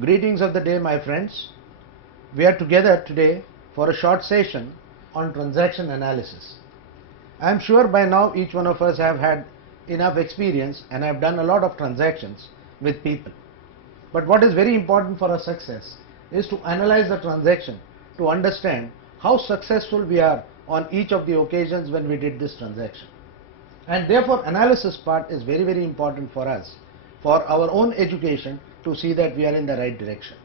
Greetings of the day, my friends. We are together today for a short session on transaction analysis. I am sure by now each one of us have had enough experience and have done a lot of transactions with people. But what is very important for our success is to analyze the transaction to understand how successful we are on each of the occasions when we did this transaction. And therefore analysis part is very, very important for us, for our own education, to see that we are in the right direction.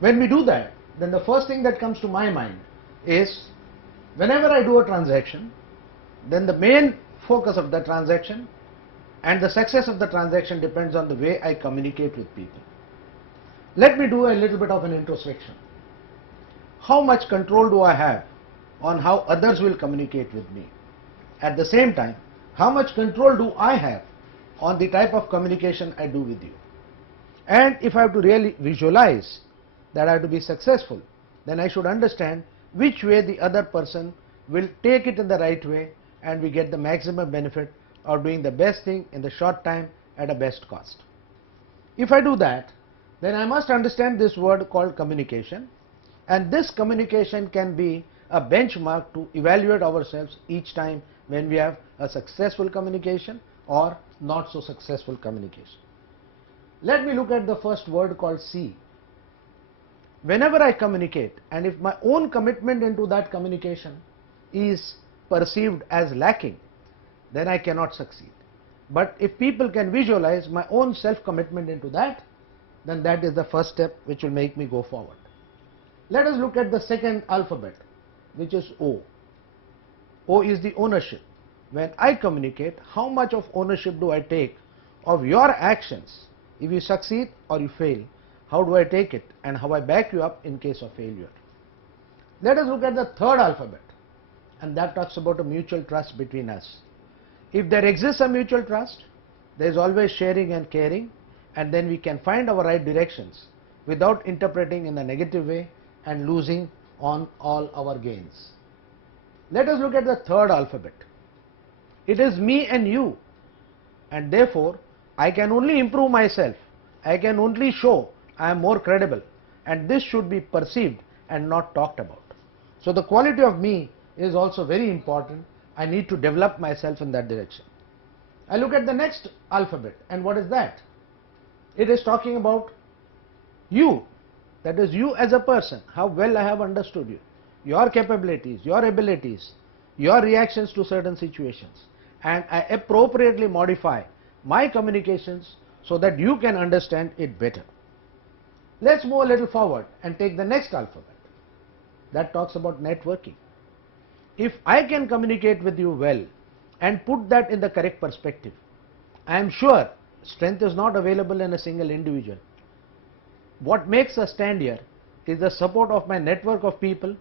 When we do that, then the first thing that comes to my mind is, whenever I do a transaction, then the main focus of the transaction and the success of the transaction depends on the way I communicate with people. Let me do a little bit of an introspection. How much control do I have on how others will communicate with me? At the same time, how much control do I have on the type of communication I do with you? And if I have to really visualize that I have to be successful, then I should understand which way the other person will take it in the right way, and we get the maximum benefit of doing the best thing in the short time at a best cost. If I do that, then I must understand this word called communication, and this communication can be a benchmark to evaluate ourselves each time when we have a successful communication or not so successful communication. Let me look at the first word called C. Whenever I communicate, and if my own commitment into that communication is perceived as lacking, then I cannot succeed. But if people can visualize my own self-commitment into that, then that is the first step which will make me go forward. Let us look at the second alphabet, which is O. O is the ownership. When I communicate, how much of ownership do I take of your actions? If you succeed or you fail, how do I take it and how I back you up in case of failure? Let us look at the third alphabet, and that talks about a mutual trust between us. If there exists a mutual trust, there is always sharing and caring, and then we can find our right directions without interpreting in a negative way and losing on all our gains. Let us look at the third alphabet. It is me and you, and therefore I can only improve myself, I can only show I am more credible, and this should be perceived and not talked about. So the quality of me is also very important. I need to develop myself in that direction. I look at the next alphabet, and what is that? It is talking about you, that is you as a person, how well I have understood you, your capabilities, your abilities, your reactions to certain situations, and I appropriately modify my communications so that you can understand it better. Let's move a little forward and take the next alphabet. That talks about networking. If I can communicate with you well and put that in the correct perspective, I am sure strength is not available in a single individual. What makes us stand here is the support of my network of people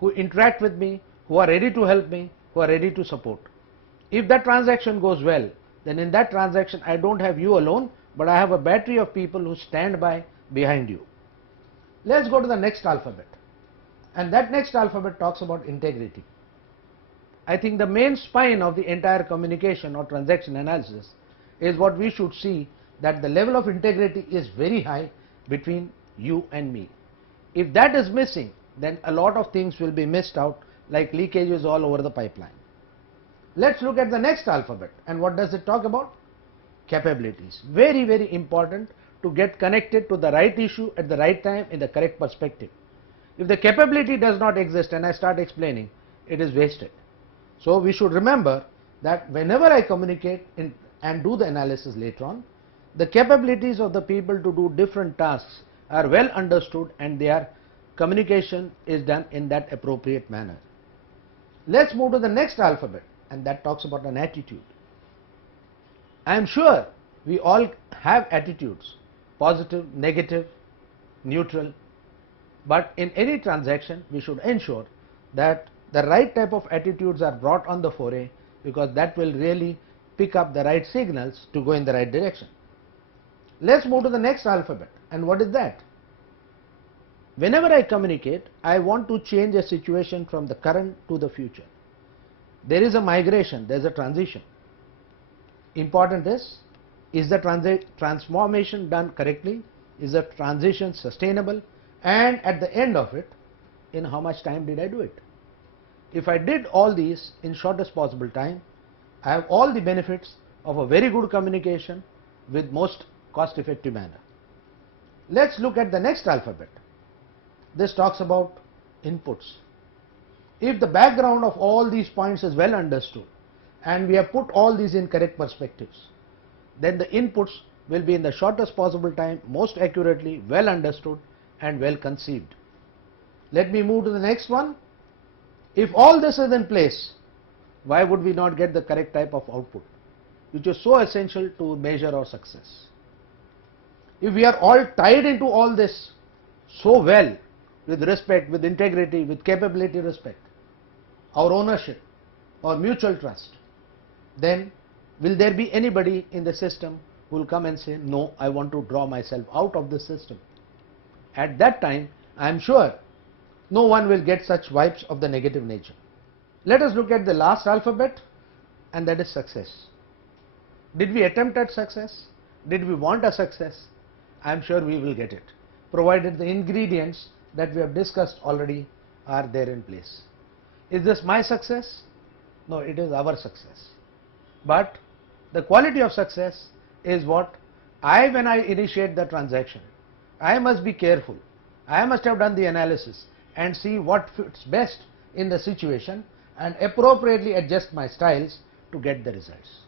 who interact with me, who are ready to help me, who are ready to support. If that transaction goes well, then in that transaction I don't have you alone, but I have a battery of people who stand behind you. Let's go to the next alphabet, and that next alphabet talks about integrity. I think the main spine of the entire communication or transaction analysis is what we should see, that the level of integrity is very high between you and me. If that is missing, then a lot of things will be missed out, like leakages all over the pipeline. Let's look at the next alphabet, and what does it talk about? Capabilities. Very, very important to get connected to the right issue at the right time in the correct perspective. If the capability does not exist and I start explaining, it is wasted. So we should remember that whenever I communicate and do the analysis later on, the capabilities of the people to do different tasks are well understood, and their communication is done in that appropriate manner. Let's move to the next alphabet, and that talks about an attitude. I am sure we all have attitudes, positive, negative, neutral, but in any transaction we should ensure that the right type of attitudes are brought on the foray, because that will really pick up the right signals to go in the right direction. Let's move to the next alphabet, and what is that? Whenever I communicate, I want to change a situation from the current to the future. There is a migration, there is a transition. Important is the transformation done correctly is the transition sustainable, and at the end of it, in how much time did I do it? If I did all these in shortest possible time, I have all the benefits of a very good communication with most cost effective manner. Let's look at the next alphabet. This talks about inputs. If the background of all these points is well understood and we have put all these in correct perspectives, then the inputs will be in the shortest possible time, most accurately, well understood and well conceived. Let me move to the next one. If all this is in place, why would we not get the correct type of output, which is so essential to measure our success? If we are all tied into all this so well, with respect, with integrity, with capability respect, our ownership, our mutual trust, then will there be anybody in the system who will come and say, no, I want to draw myself out of this system? At that time, I am sure no one will get such vibes of the negative nature. Let us look at the last alphabet, and that is success. Did we attempt at success? Did we want a success? I am sure we will get it, provided the ingredients that we have discussed already are there in place. Is this my success? No, it is our success. But the quality of success is what when I initiate the transaction, I must be careful. I must have done the analysis and see what fits best in the situation and appropriately adjust my styles to get the results.